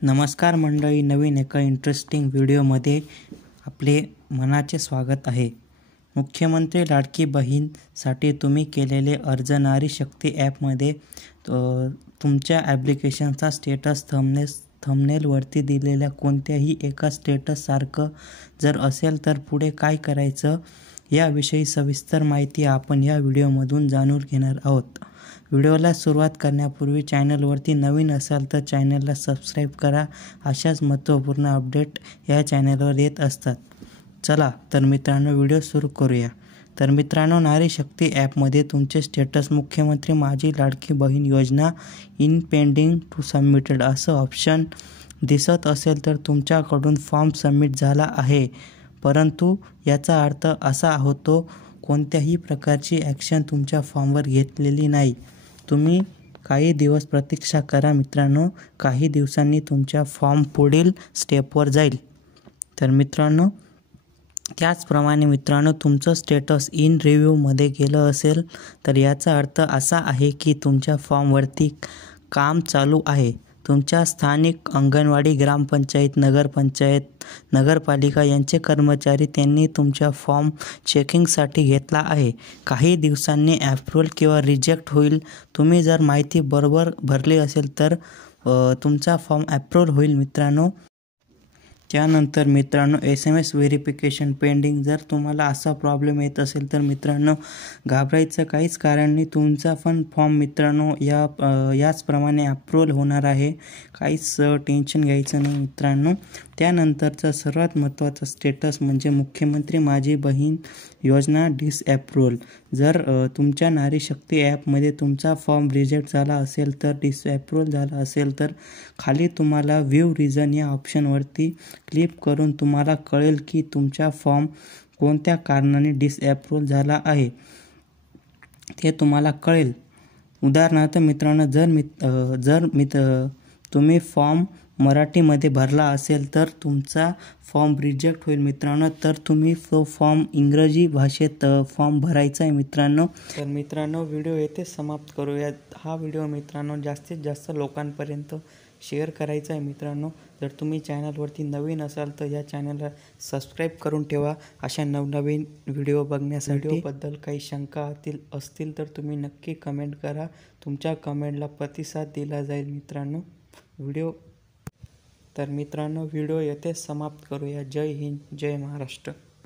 नमस्कार मंडळी, नवीन एका इंटरेस्टिंग व्हिडिओमध्ये आपले मनाचे स्वागत आहे। मुख्यमंत्री लाडकी बहीणसाठी तुम्ही केलेले अर्ज नारी शक्ती ॲपमध्ये तुमच्या ॲप्लिकेशनचा स्टेटस थंबनेलवरती दिलेल्या कोणत्याही एका स्टेटससारखं जर असेल तर पुढे काय करायचं याविषयी सविस्तर माहिती आपण या व्हिडिओमधून जाणून घेणार आहोत। व्हिडिओला सुरुवात करण्यापूर्वी चॅनलवरती नवीन असाल तर चॅनलला सबस्क्राईब करा। अशाच महत्त्वपूर्ण अपडेट या चॅनलवर येत असतात। चला तर मित्रांनो व्हिडिओ सुरू करूया। तर मित्रांनो, नारी शक्ती ॲपमध्ये तुमचे स्टेटस मुख्यमंत्री माझी लाडकी बहीण योजना इन पेंडिंग टू सबमिटेड असं ऑप्शन दिसत असेल तर तुमच्याकडून फॉर्म सबमिट झाला आहे, परंतु याचा अर्थ असा होतो कोणत्याही प्रकारची ॲक्शन तुमच्या फॉर्मवर घेतलेली नाही। तुम्ही काही दिवस प्रतीक्षा करा मित्रांनो, काही दिवसांनी तुमचा फॉर्म पुढील स्टेपवर जाईल। तर मित्रांनो, त्याचप्रमाणे मित्रांनो, तुमचं स्टेटस इन रिव्ह्यूमध्ये गेलं असेल तर याचा अर्थ असा आहे की तुमच्या फॉर्मवरती काम चालू आहे। तुमच्या स्थानिक अंगणवाडी, ग्रामपंचायत, नगरपंचायत, नगरपालिका यांचे कर्मचारी त्यांनी तुमच्या फॉर्म चेकिंगसाठी घेतला आहे। काही दिवसांनी अप्रूव्हल किंवा रिजेक्ट होईल। तुम्ही जर माहिती बरोबर भरली असेल तर तुमचा फॉर्म अप्रूव्हल होईल मित्रांनो। त्यानंतर मित्रांनो, SMS व्हेरिफिकेशन पेंडिंग। जर तुम्हाला असा प्रॉब्लेम येत असेल तर मित्रांनो घाबरायचं काहीच कारण नाही। तुमचा पण फॉर्म मित्रांनो याचप्रमाणे अप्रूव्हल होणार आहे, काहीच टेन्शन घ्यायचं नाही मित्रांनो। त्यानंतरचा सर्वात महत्त्वाचा स्टेटस म्हणजे मुख्यमंत्री माझी बहीण योजना डिसअप्रूव्हल। जर तुमच्या नारी शक्ती ॲपमध्ये तुमचा फॉर्म रिजेक्ट झाला असेल तर डिसअप्रूव्हल झाला असेल तर खाली तुम्हाला व्ह्यू रिझन या ऑप्शनवरती क्लिक करून तुम्हाला कळेल की तुमचा फॉर्म कोणत्या कारणाने डिसअप्रूव्हल झाला आहे ते तुम्हाला कळेल। उदाहरणार्थ मित्रांनो, तुम्ही फॉर्म मराठीमध्ये भरला असेल तर तुमचा फॉर्म रिजेक्ट होईल मित्रांनो, तर तुम्ही तो फॉर्म इंग्रजी भाषेत फॉर्म भरायचा आहे मित्रांनो। तर मित्रांनो, व्हिडिओ येथे समाप्त करूया। हा व्हिडिओ मित्रांनो जास्तीत जास्त लोकांपर्यंत शेअर करायचा आहे मित्रांनो। जर तुम्ही चॅनलवरती नवीन असाल तर या चॅनलला सबस्क्राईब करून ठेवा अशा नवनवीन व्हिडिओ बघण्यासाठी। व्हिडिओबद्दल काही शंका असतील तर तुम्ही नक्की कमेंट करा। तुमच्या कमेंटला प्रतिसाद दिला जाईल मित्रांनो। व्हिडिओ येथे समाप्त करूया। जय हिंद, जय महाराष्ट्र।